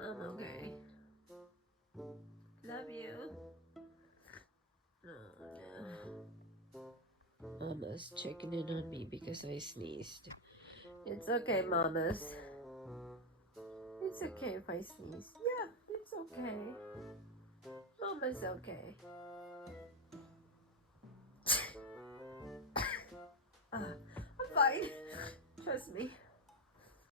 I'm okay. Love you. Oh no. Mama's checking in on me because I sneezed. It's okay, Mamas. It's okay if I sneeze. Yeah, it's okay. Mama's okay. I'm fine. Trust me.